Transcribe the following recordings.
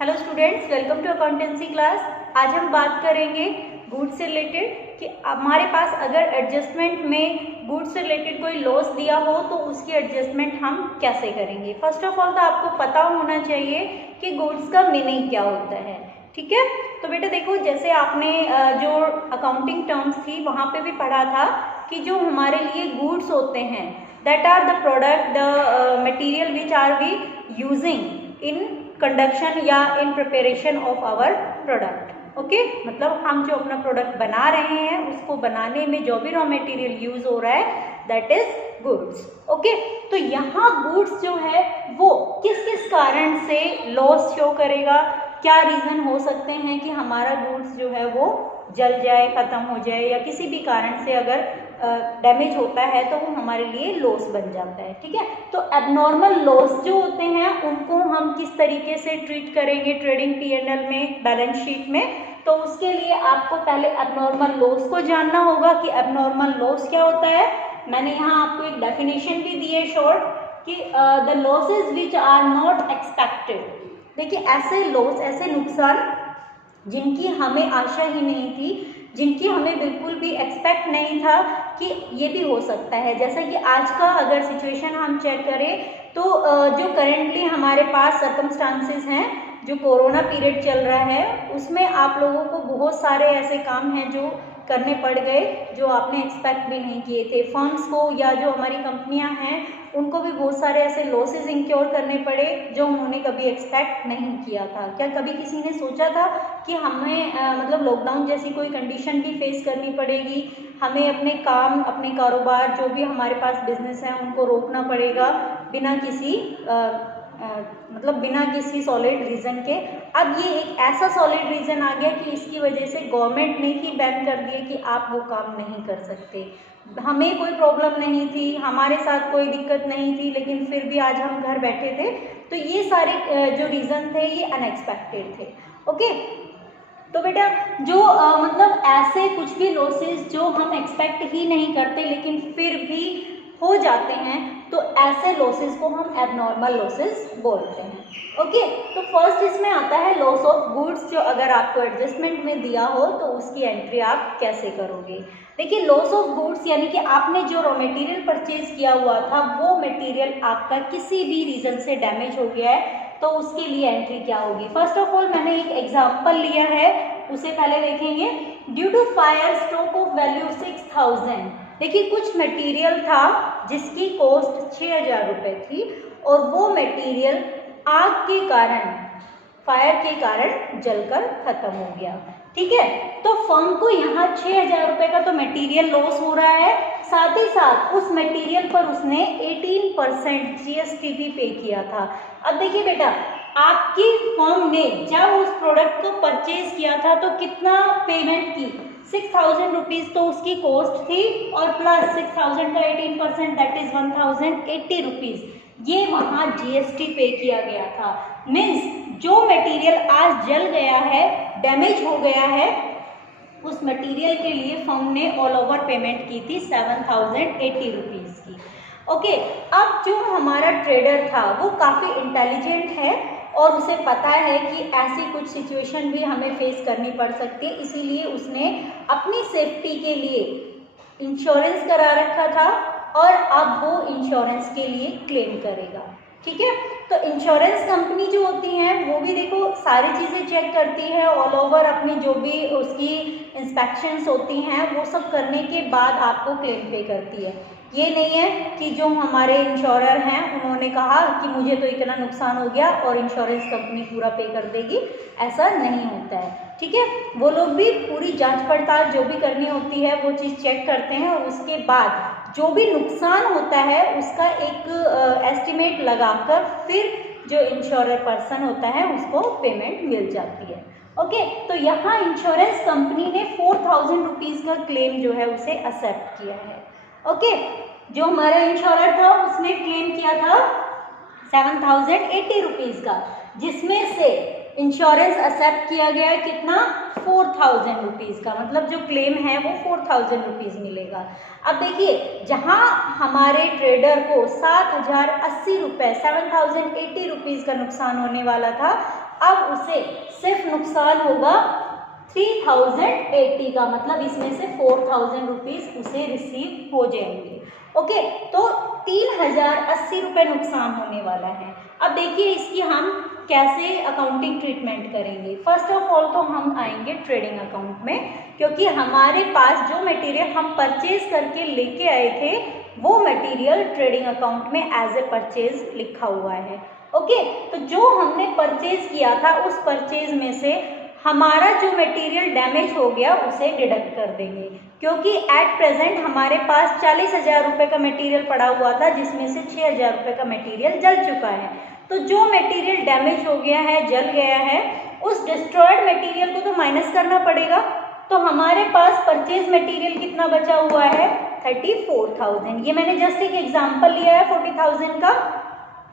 Hello students, welcome to accountancy class. आज हम बात करेंगे गुड्स से रिलेटेड कि हमारे पास अगर एडजस्टमेंट में गुड्स से रिलेटेड कोई लॉस दिया हो तो उसकी एडजस्टमेंट हम कैसे करेंगे। फर्स्ट ऑफ ऑल तो आपको पता होना चाहिए कि गुड्स का मीनिंग क्या होता है। ठीक है, तो बेटा देखो, जैसे आपने जो अकाउंटिंग टर्म्स थी वहाँ पे भी पढ़ा था कि जो हमारे लिए गुड्स होते हैं that are the product the material which are we using in conduction या in preparation of our product. Okay, मतलब हम जो अपना प्रोडक्ट बना रहे हैं उसको बनाने में जो भी रॉ मटेरियल यूज हो रहा है दैट इज गुड्स। ओके, तो यहाँ गुड्स जो है वो किस किस कारण से लॉस शो करेगा, क्या रीजन हो सकते हैं कि हमारा गुड्स जो है वो जल जाए, खत्म हो जाए, या किसी भी कारण से अगर डैमेज होता है तो वो हमारे लिए लॉस बन जाता है। ठीक है, तो एबनॉर्मल लॉस जो होते हैं उनको हम किस तरीके से ट्रीट करेंगे ट्रेडिंग पीएनएल में, बैलेंस शीट में। तो उसके लिए आपको पहले एबनॉर्मल लॉस को जानना होगा कि एबनॉर्मल लॉस क्या होता है। मैंने यहाँ आपको एक डेफिनेशन भी दी है शॉर्ट कि the losses which are not expected. देखिए, ऐसे लॉस, ऐसे नुकसान जिनकी हमें आशा ही नहीं थी, जिनकी हमें बिल्कुल भी एक्सपेक्ट नहीं था कि ये भी हो सकता है। जैसा कि आज का अगर सिचुएशन हम चेक करें तो जो करेंटली हमारे पास सर्कमस्टांसेस हैं, जो कोरोना पीरियड चल रहा है उसमें आप लोगों को बहुत सारे ऐसे काम हैं जो करने पड़ गए जो आपने एक्सपेक्ट भी नहीं किए थे। फर्म्स को या जो हमारी कंपनियां हैं उनको भी बहुत सारे ऐसे लॉसेस इंक्योर करने पड़े जो उन्होंने कभी एक्सपेक्ट नहीं किया था। क्या कभी किसी ने सोचा था कि हमें मतलब लॉकडाउन जैसी कोई कंडीशन भी फेस करनी पड़ेगी, हमें अपने काम, अपने कारोबार, जो भी हमारे पास बिजनेस है उनको रोकना पड़ेगा बिना किसी मतलब बिना किसी सॉलिड रीज़न के। अब ये एक ऐसा सॉलिड रीज़न आ गया कि इसकी वजह से गवर्नमेंट ने ही बैन कर दिया कि आप वो काम नहीं कर सकते। हमें कोई प्रॉब्लम नहीं थी, हमारे साथ कोई दिक्कत नहीं थी, लेकिन फिर भी आज हम घर बैठे थे। तो ये सारे जो रीज़न थे ये अनएक्सपेक्टेड थे। ओके, तो बेटा जो मतलब ऐसे कुछ भी लॉसेस जो हम एक्सपेक्ट ही नहीं करते लेकिन फिर भी हो जाते हैं, तो ऐसे लॉसेस को हम एबनॉर्मल लॉसेस बोलते हैं। ओके, तो फर्स्ट इसमें आता है लॉस ऑफ गुड्स, जो अगर आपको एडजस्टमेंट में दिया हो तो उसकी एंट्री आप कैसे करोगे। देखिए, लॉस ऑफ गुड्स यानी कि आपने जो रॉ मटेरियल परचेज किया हुआ था वो मटेरियल आपका किसी भी रीज़न से डैमेज हो गया है तो उसके लिए एंट्री क्या होगी। फर्स्ट ऑफ ऑल मैंने एक एग्जाम्पल लिया है, उसे पहले देखेंगे। Due to fire stock of value 6000। देखिए, कुछ मटेरियल था जिसकी कॉस्ट 6000 रुपये थी और वो मटेरियल आग के कारण, फायर के कारण जलकर खत्म हो गया। ठीक है, तो फर्म को यहाँ 6000 रुपये का तो मटेरियल लॉस हो रहा है, साथ ही साथ उस मटेरियल पर उसने 18% जीएसटी भी पे किया था। अब देखिए बेटा, आपकी फर्म ने जब उस प्रोडक्ट को परचेज किया था तो कितना पेमेंट की, 6000 रुपीज़ तो उसकी कॉस्ट थी और प्लस 6000 का 18% दैट इज 1080 रुपीज़, ये वहाँ जीएसटी पे किया गया था। मीन्स जो मटेरियल आज जल गया है, डैमेज हो गया है, उस मटेरियल के लिए फर्म ने ऑल ओवर पेमेंट की थी 7080 रुपीज़ की। ओके, अब जो हमारा ट्रेडर था वो काफ़ी इंटेलिजेंट है और उसे पता है कि ऐसी कुछ सिचुएशन भी हमें फेस करनी पड़ सकती है, इसीलिए उसने अपनी सेफ्टी के लिए इंश्योरेंस करा रखा था और अब वो इंश्योरेंस के लिए क्लेम करेगा। ठीक है, तो इंश्योरेंस कंपनी जो होती हैं वो भी देखो सारी चीज़ें चेक करती है, ऑल ओवर अपनी जो भी उसकी इंस्पेक्शंस होती हैं वो सब करने के बाद आपको क्लेम पे करती है। ये नहीं है कि जो हमारे इंश्योरर हैं उन्होंने कहा कि मुझे तो इतना नुकसान हो गया और इंश्योरेंस कंपनी पूरा पे कर देगी, ऐसा नहीं होता है। ठीक है, वो लोग भी पूरी जांच पड़ताल जो भी करनी होती है वो चीज़ चेक करते हैं और उसके बाद जो भी नुकसान होता है उसका एक एस्टिमेट लगाकर फिर जो इंश्योरर पर्सन होता है उसको पेमेंट मिल जाती है। ओके, तो यहाँ इंश्योरेंस कंपनी ने 4000 रुपीज़ का क्लेम जो है उसे एक्सेप्ट किया है। ओके, जो हमारा इंश्योरर था उसने क्लेम किया था 7080 रुपीज़ का, जिसमें से इंश्योरेंस एक्सेप्ट किया गया कितना, 4000 रुपीज़ का, मतलब जो क्लेम है वो 4000 रुपीज़ मिलेगा। अब देखिए, जहां हमारे ट्रेडर को 7080 रुपये 7080 रुपीज़ का नुकसान होने वाला था, अब उसे सिर्फ नुकसान होगा 3080 का, मतलब इसमें से 4000 रुपीज उसे रिसीव हो जाएंगे। ओके, तो 3080 रुपये नुकसान होने वाला है। अब देखिए इसकी हम कैसे अकाउंटिंग ट्रीटमेंट करेंगे। फर्स्ट ऑफ ऑल तो हम आएंगे ट्रेडिंग अकाउंट में, क्योंकि हमारे पास जो मटेरियल हम परचेज करके लेके आए थे वो मटेरियल ट्रेडिंग अकाउंट में एज ए परचेज लिखा हुआ है। ओके, तो जो हमने परचेज किया था उस परचेज में से हमारा जो मटेरियल डैमेज हो गया उसे डिडक्ट कर देंगे, क्योंकि एट प्रेजेंट हमारे पास 40,000 रुपये का मटेरियल पड़ा हुआ था, जिसमें से 6,000 रुपये का मटेरियल जल चुका है। तो जो मटेरियल डैमेज हो गया है, जल गया है, उस डिस्ट्रॉयड मटेरियल को तो माइनस करना पड़ेगा। तो हमारे पास परचेज मटेरियल कितना बचा हुआ है? 34,000। ये मैंने जस्ट एक एग्जांपल लिया है 40,000 का,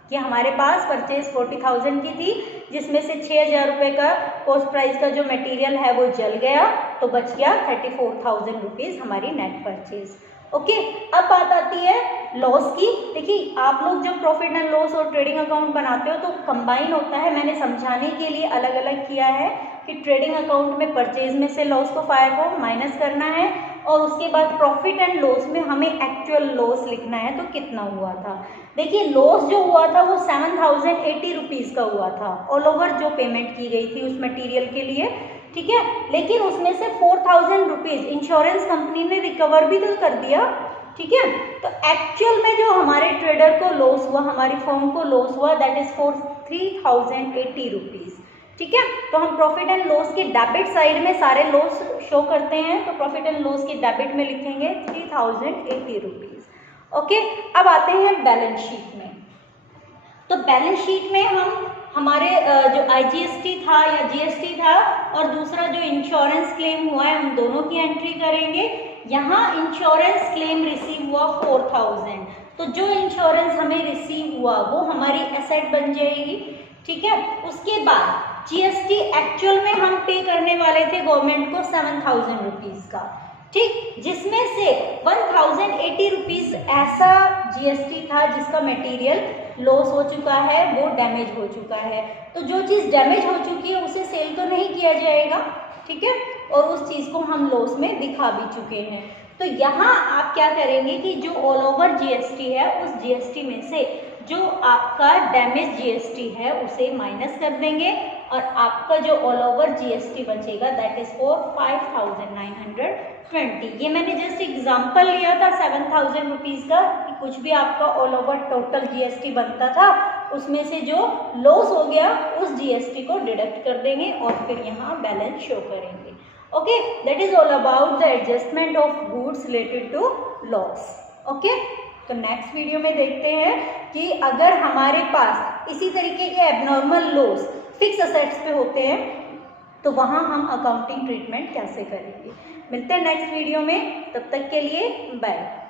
कि हमारे पास परचेज 40,000 की थी, जिसमें से 6,000 रुपये का कॉस्ट प्राइस का जो मटेरियल है वो जल गया, तो बच गया 34,000 रुपीज़ हमारी नेट परचेज। ओके, अब बात आती है लॉस की। देखिए आप लोग जब प्रॉफिट एंड लॉस और ट्रेडिंग अकाउंट बनाते हो तो कंबाइन होता है। मैंने समझाने के लिए अलग अलग किया है कि ट्रेडिंग अकाउंट में परचेज में से लॉस को माइनस करना है, और उसके बाद प्रॉफिट एंड लॉस में हमें एक्चुअल लॉस लिखना है तो कितना हुआ था। देखिए लॉस जो हुआ था वो 7,080 रुपीज़ का हुआ था, ऑल ओवर जो पेमेंट की गई थी उस मटेरियल के लिए, ठीक है। लेकिन उसमें से 4,000 रुपीज़ इंश्योरेंस कंपनी ने रिकवर भी तो कर दिया, ठीक है। तो एक्चुअल में जो हमारे ट्रेडर को लॉस हुआ, हमारी फर्म को लॉस हुआ, दैट इज फॉर 3,080 रुपीज़, ठीक है। तो हम प्रॉफिट एंड लॉस के डेबिट साइड में सारे लॉस शो करते हैं, तो प्रॉफिट एंड लॉस के डेबिट में लिखेंगे 3,080 रुपीज़। ओके, अब आते हैं बैलेंस शीट में। तो बैलेंस शीट में हम हमारे जो IGST था या GST था और दूसरा जो इंश्योरेंस क्लेम हुआ है, उन दोनों की एंट्री करेंगे। यहाँ इंश्योरेंस क्लेम रिसीव हुआ 4,000, तो जो इंश्योरेंस हमें रिसीव हुआ वो हमारी एसेट बन जाएगी, ठीक है। उसके बाद GST एक्चुअल में हम पे करने वाले थे गवर्नमेंट को 7,000 रुपीज़ का, ठीक, जिसमें से 1,080 रुपीज़ ऐसा GST था जिसका मटेरियल लॉस हो चुका है, वो डैमेज हो चुका है। तो जो चीज़ डैमेज हो चुकी है उसे सेल तो नहीं किया जाएगा, ठीक है, और उस चीज़ को हम लॉस में दिखा भी चुके हैं। तो यहाँ आप क्या करेंगे कि जो ऑल ओवर GST है उस GST में से जो आपका डैमेज GST है उसे माइनस कर देंगे, और आपका जो ऑल ओवर GST बचेगा दैट इज फॉर 5,920। ये मैंने जस्ट एग्जांपल लिया था 7,000 रुपीज़ का, कि कुछ भी आपका ऑल ओवर टोटल GST बनता था उसमें से जो लॉस हो गया उस GST को डिडक्ट कर देंगे और फिर यहाँ बैलेंस शो करेंगे। Okay, that is all about the adjustment of goods related to loss. Okay, तो नेक्स्ट वीडियो में देखते हैं कि अगर हमारे पास इसी तरीके के एबनॉर्मल लॉस फिक्स असेट्स पे होते हैं तो वहाँ हम अकाउंटिंग ट्रीटमेंट कैसे करेंगे। मिलते हैं नेक्स्ट वीडियो में, तब तक के लिए बाय।